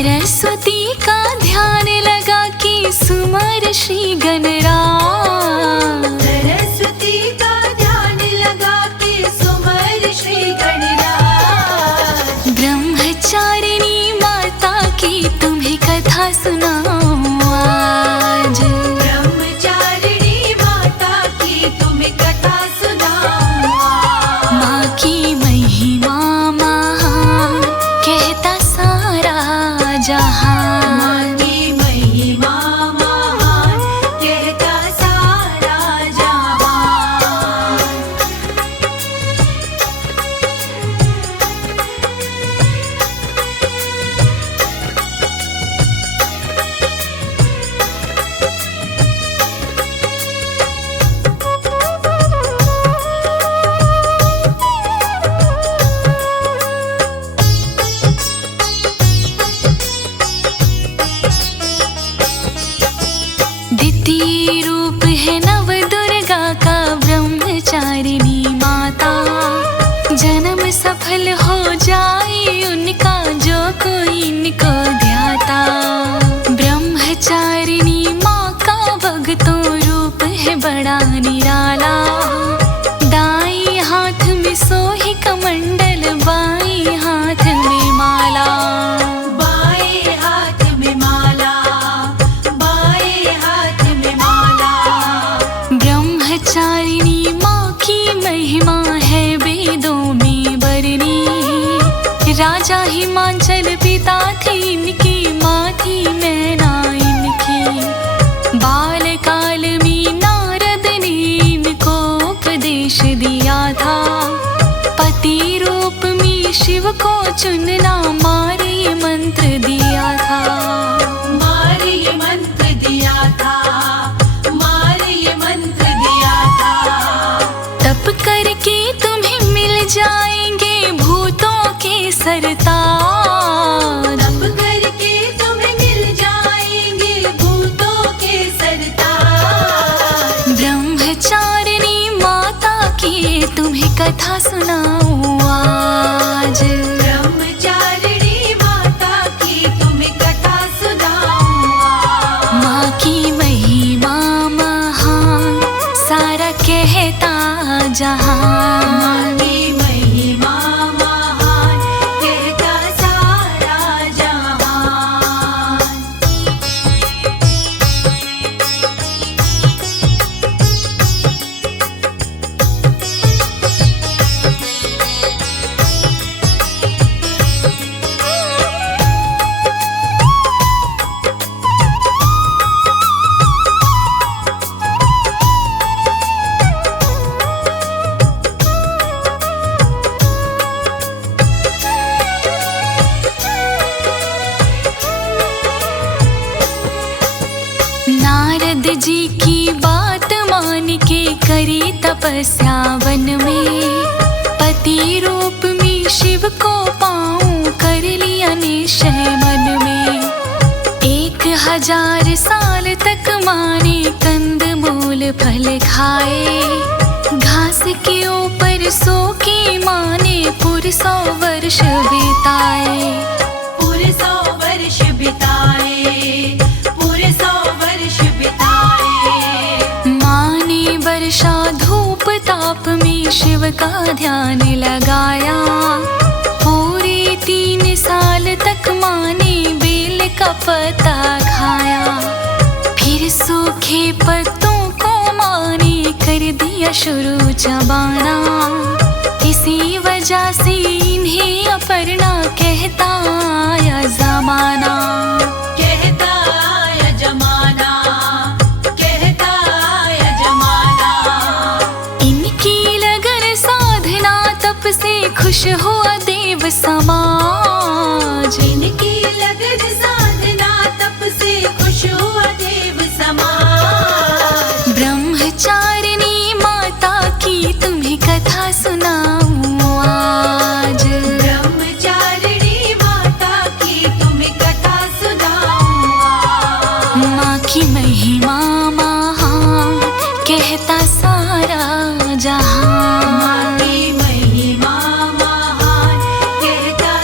सरस्वती का ध्यान लगा के सुमर श्री गणराज। सरस्वती का ध्यान लगा के सुमर श्री गणराज। ब्रह्मचारिणी माता की तुम्हें कथा सुनाऊं आज। ब्रह्मचारिणी माता की तुम्हें कथा सुनाऊं आज। माँ की महिमा महान कहता सारा जहान। माँ की महिमा महान कहता सारा जहान। द्वितीय रूप है नव दुर्गा का ब्रह्मचारिणी माता। जन्म सफल हो जाए उनका जो कोई इनको ध्याता। ब्रह्मचारिणी माँ का भक्तों रूप है बड़ा निराला। दाई हाथ में सोही कमंडल बाई हाथ में माला। बाएं हाथ में माला, बाएं हाथ में माला। ब्रह्मचारिणी माँ की महिमा है वेदों में बरनी। राजा हिमांचल पिता थे इनकी, माँ थी मैना इनकी। बालकाल में नारद ने इनको उपदेश दिया था। पति रूप में शिव को चुनना मार ये मंत्र दिया था। मार ये मंत्र दिया था, मार ये मंत्र दिया था। तप करके तुम्हें मिल जाएंगे भूतों के सरताज। तप करके तुम्हें मिल जाएंगे भूतों के सरताज। ब्रह्मचारिणी माता की तुम्हें कथा सुनाऊं आज। ब्रह्मचारिणी माता की तुम्हें कथा सुनाऊं आज। माँ की महिमा महान सारा कहता जहान। माँ की महिमा महान कहता सारा जहान। नारद जी की बात मान के करी तपस्या वन में। पति रूप में शिव को पाऊं कर लिया निश्चय मन में। 1000 साल तक माने कंद मूल फल खाए। घास के ऊपर सो के माने पूरे 100 वर्ष बिताए। पूरे 100 वर्ष बिताए, पूरे 100 वर्ष बिताए। माने वर्षा धूप ताप में शिव का ध्यान लगाया। पूरे 3 साल तक माने बेल का पत्ता खाया। फिर सूखे पत्तों को माने कर दिया शुरू चबाना। इसी वजह से इन्हें अपर्णा कहता आया जमाना। कहता आया जमाना, कहता आया जमाना। इनकी लगन साधना तप से खुश हुआ देव समाज। इनकी लगन साधना तप से खुश हुआ देव समाज। ब्रह्मचारिणी माता की तुम्हें कथा सुनाऊं आज। ब्रह्मचारिणी माता की तुम्हें कथा सुनाऊं आज। माँ की महिमा महान कहता सारा जहान। माँ की महिमा महान कहता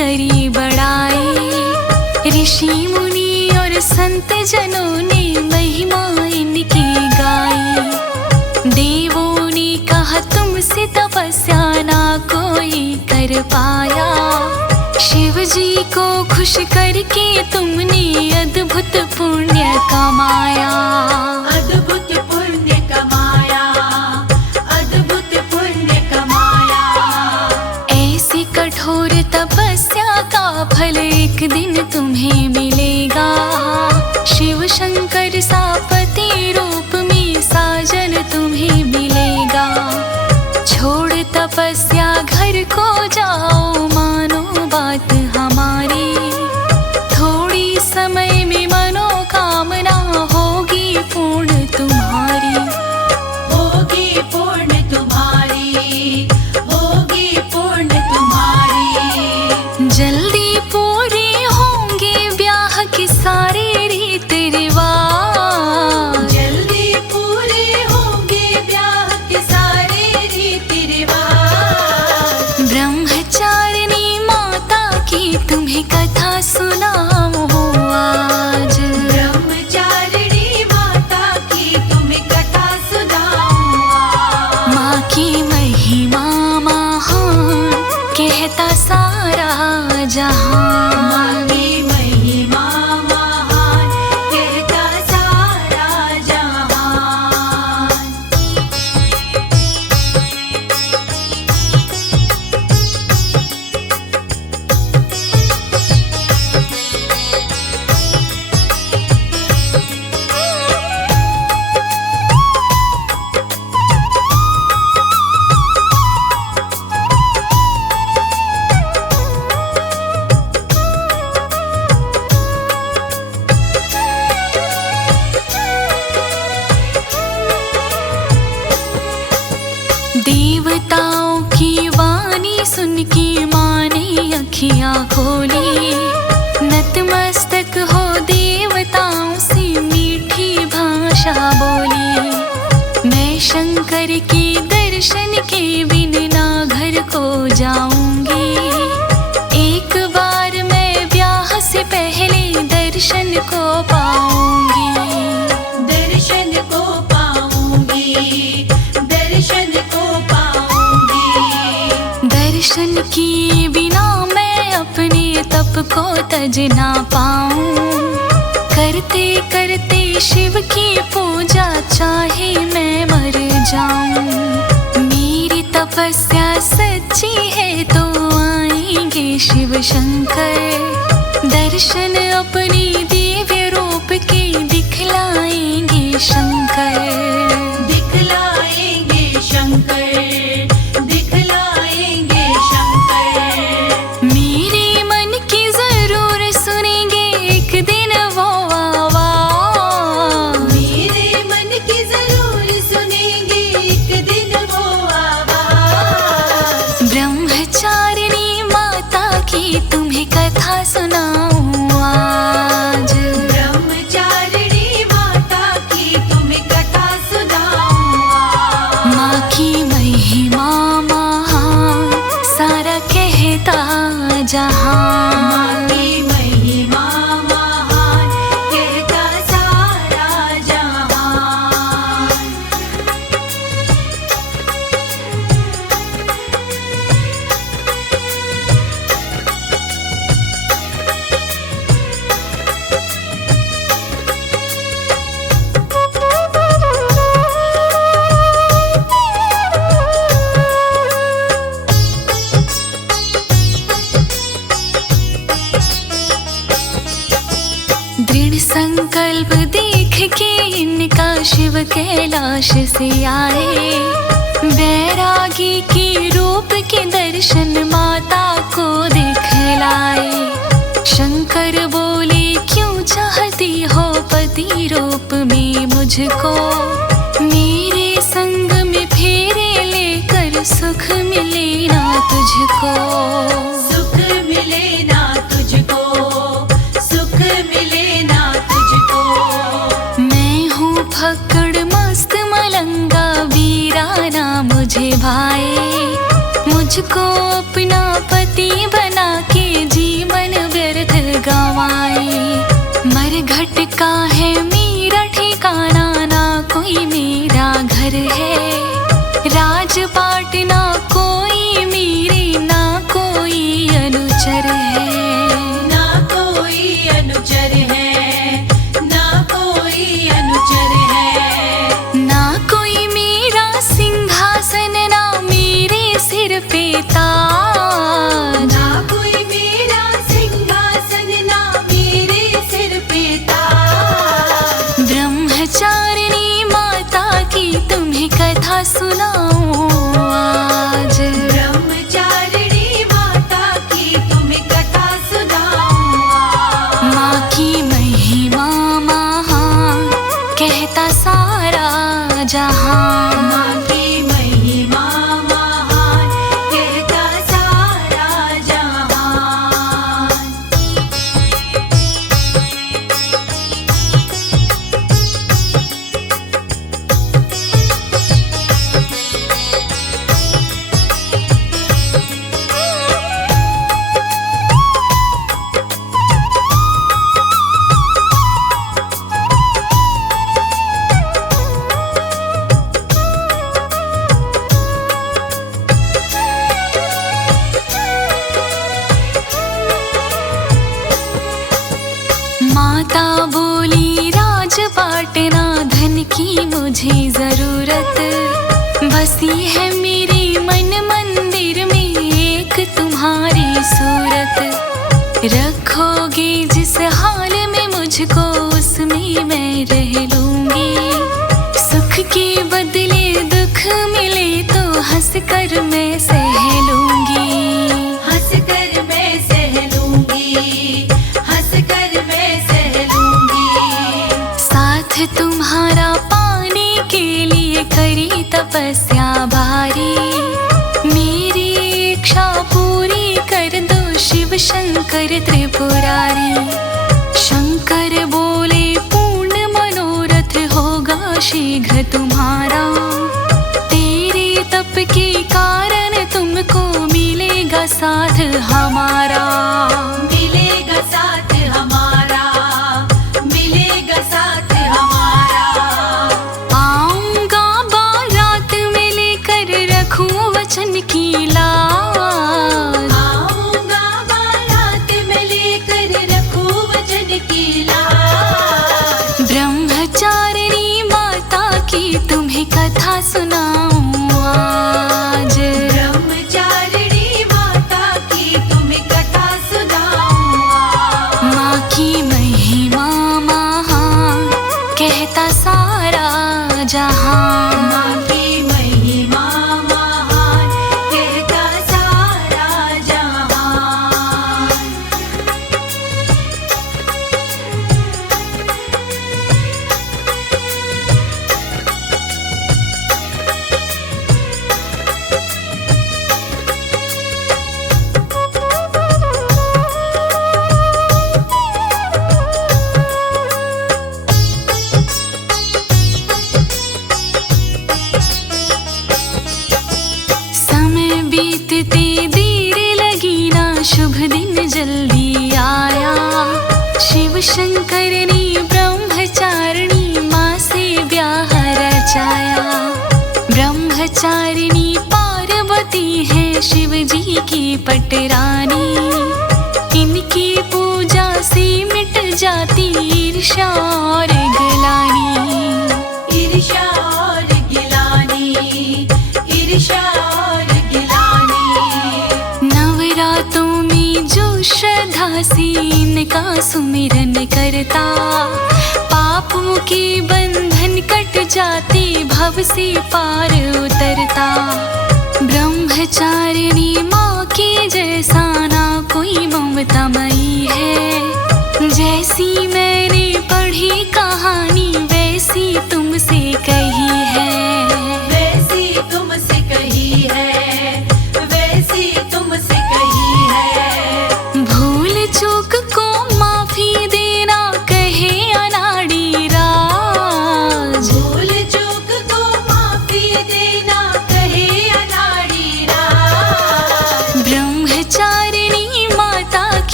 करी बड़ाई। ऋषि मुनि और संत जनों ने महिमा इनकी गाई। देवों ने कहा तुमसे तपस्या ना कोई कर पाया। शिव जी को खुश करके तुमने अद्भुत पुण्य कमाया। अद्भुत पुण्य कमाया, अद्भुत पुण्य कमाया। ऐसी कठोर तपस्या का फल एक दिन तुम्हें मिलेगा। शिव शंकर सा पति रूप में साजन तुम्हें मिलेगा। छोड़ तपस्या घर को जाओ, मानो बात हमारी। थोड़ी समय में मनोकामना होगी पूर्ण तुम्हारी। होगी पूर्ण तुम्हारी, होगी पूर्ण तुम्हारी। जल्दी पूरे होंगे ब्याह के सारे रीत रिवाज। जल्दी पूरे होंगे ब्याह के सारे रीति रिवाज। ब्रह्मचारिणी माता की तुम्हें कथा सुनाऊं आज। ब्रह्मचारिणी माता की तुम्हें कथा सुनाऊं आज। माँ की महिमा महान कहता सारा जहां। माँ की महिमा महान कहता सारा जहान। देवताओं की वाणी सुन के माँ ने अखियाँ खोली। नतमस्तक हो देवताओं से मीठी भाषा बोली। मैं शंकर के दर्शन के बिन ना घर को जाऊंगी। एक बार मैं ब्याह से पहले दर्शन को पाऊंगी। दर्शन को पाऊंगी, दर्शन को पाऊंगी। दर्शन किए बिना मैं अपने तप को तज ना पाऊं। करते करते शिव की पूजा चाहे मैं मर जाऊं। मेरी तपस्या सच्ची है तो आएंगे शिव शंकर। दर्शन अपनी दिव्य रूप के दिखलाएंगे शंकर। दिखलाएंगे शंकर, दिखलाएंगे शंकर। मेरे मन की जरूर सुनेंगे एक दिन वो आवाज। मेरे मन की जरूर सुनेंगे एक दिन वो आवाज। ब्रह्मचारिणी माता की तुम्हें कथा सुनाऊं आज। ब्रह्मचारिणी माता की तुम्हें कथा सुनाऊं आज। माँ की महिमा महान सारा कहता जहां। माँ की महिमा महान कहता सारा जहान। दृढ़ संकल्प देख के इनका शिव कैलाश से आए। बैरागी के रूप के दर्शन माता को दिखलाए। शंकर बोले क्यों चाहती हो पति रूप में मुझको। मेरे संग में फेरे लेकर सुख मिले ना तुझको। सुख मिले ना तुझको, सुख मिले ना तुझको। मैं हूँ फक्कड़ मस्त मलंगा वीराना मुझे भाए। मुझ मुझको अपना पति बना के जीवन व्यर्थ गंवाए। मरघट का है मेरा ठिकाना, ना कोई मेरा घर है। राजपाट ना कोई मेरे, ना कोई अनुचर है। ना कोई अनुचर है, ना कोई अनुचर है। ना कोई मेरा सिंहासन, ना मेरे सिर पे ताज। ना कोई मेरा सिंहासन, ना मेरे सिर पे ताज। ब्रह्मचारिणी माता की तुम्हें कथा सुनाऊं आज। ब्रह्मचारिणी माता की तुम्हें कथा सुनाऊं आज। माँ की महिमा महान, कहता सारा जहां। माँ की महिमा महान, कहता सारा जहान। माता बोली राजपाट ना धन की मुझे जरूरत। बसी है मेरे मन मंदिर में एक तुम्हारी सूरत। रखोगे जिस हाल में मुझको, उसमें मैं रह लूंगी। सुख के बदले दुख मिले तो हंस कर मैं सह लूंगी। हंस कर मैं सह लूंगी, हंस कर मैं सह लूंगी। साथ तुम्हारा पाने के लिए करी तपस्या भारी। मेरी इच्छा पूरी कर दो शिव शंकर त्रिपुरारी। शंकर बोले पूर्ण मनोरथ होगा शीघ्र तुम्हारा। तेरे तप के कारण तुमको मिलेगा साथ हमारा। मिलेगा साथ हमारा, मिलेगा साथ हमारा। आऊंगा बारात में लेकर रखूं वचन की लाज। आऊंगा बारात में लेकर रखूं वचन की लाज। ब्रह्मचारिणी माता की तुम्हें कथा सुनाऊं आज। ब्रह्मचारिणी माता की तुम्हें कथा सुनाऊं आज। माँ की महिमा महान, कहता सारा जहां। माँ की महिमा महान, कहता सारा जहान। समय बीतते देर लगी ना, शुभ दिन जल्दी आया। शिव शंकर ने ब्रह्मचारिणी माँ से ब्याह रचाया। ब्रह्मचारिणी पार्वती है शिव जी की पटरानी। इनकी पूजा से मिट जाती ईर्ष्या और गिलानी। ईर्ष्या और गिलानी, ईर्ष्या और गिलानी। नवरातों में जो श्रद्धा से इनका सुमिरन करता, पापों के बंधन कट जाते, भव से पार उतरता। ब्रह्मचारिणी माँ के जैसा ना कोई ममतामयी है। जैसी मैंने पढ़ी कहानी, वैसी तुमसे कही है। वैसी तुमसे कही है, वैसी तुमसे कही है। भूल चूक को माफी देना, कहे अनाड़ी राज। भूल चूक को माफी देना, कहे अनाड़ी राज।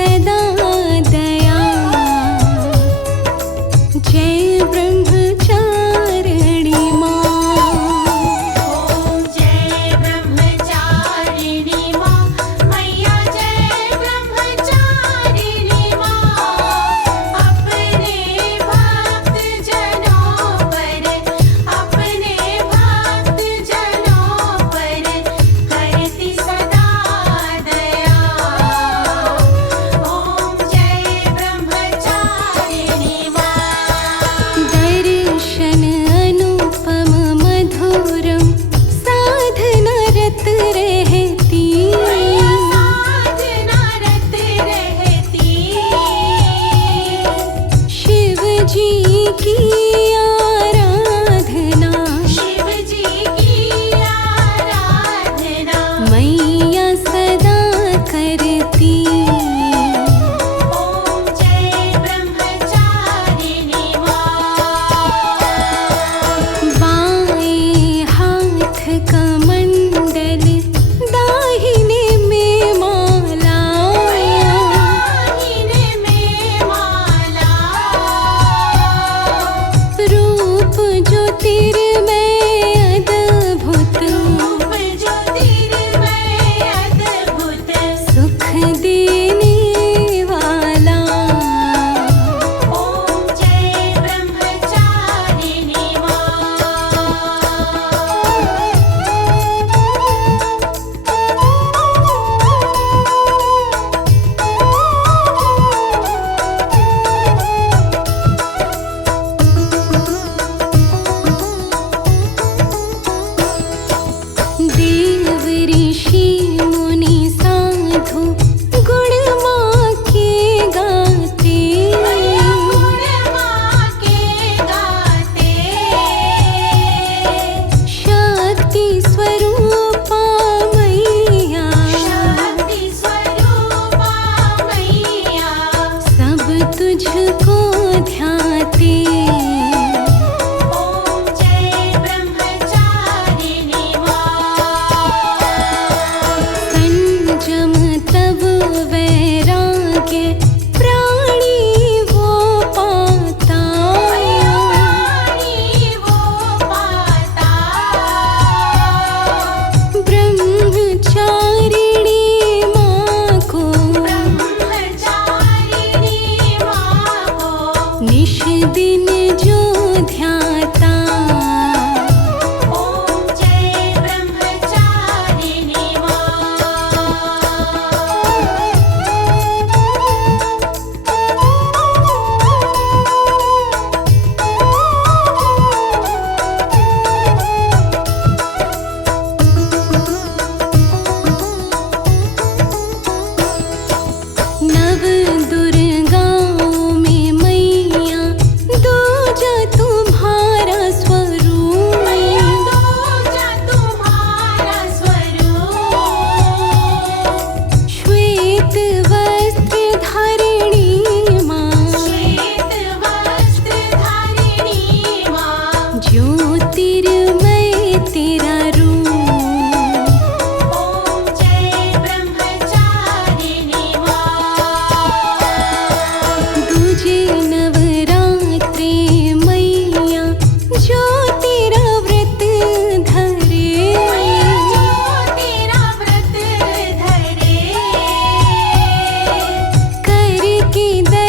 सदा दया। जय ब्रह्मचारिणी माँ। ओम जय ब्रह्मचारिणी माँ, मैया जय ब्रह्मचारिणी माँ। अपने भक्त जनों पर, अपने भक्त जनों पर करती सदा दया। ओम जय ब्रह्मचारिणी माँ। दर्शन अनुपम मधुरम साधनरत रहती। साधना रत रहती। शिव जी की आराधना, शिव जी की आराधना मैया सदा करती। ओम जय ब्रह्मचारिणी माँ। बाएं हाथ कमंडल, दाहिने में माला। दाहिने में माला। रूप ज्योतिर्मय अद्भुत, रूप ज्योतिर्मय अद्भुत। सुख देने वाला। ओम जय ब्रह्मचारिणी माँ। देव ऋषि मुनि साधु गुण माँ के गाते। गुण माँ के गाते। शक्ति स्वरूपा मैया, शक्ति स्वरूपा मैया। सब तुझको ध्याते। ओम जय ब्रह्मचारिणी माँ। संजम तब वैराग्य प्राणी वो पाता। प्राणी वो पाता। ब्रह्मचारिणी माँ को ब्रह्मचारिणी माँ को निश दिन जो ध्याता। ओम जय ब्रह्मचारिणी माँ। नव दुर्गाओं में मैया दूजा तुम्हारा स्वरूप। मैया दूजा तुम्हारा स्वरूप। श्वेत वस्त्र धारिणी माँ, श्वेत वस्त्र धारिणी माँ। ज्योतिर्मय तेरा रूप। ओम जय ब्रह्मचारिणी माँ। दूजे नवरात्रे मैया जो तेरा व्रत धरे। मैया जो तेरा व्रत धरे। करके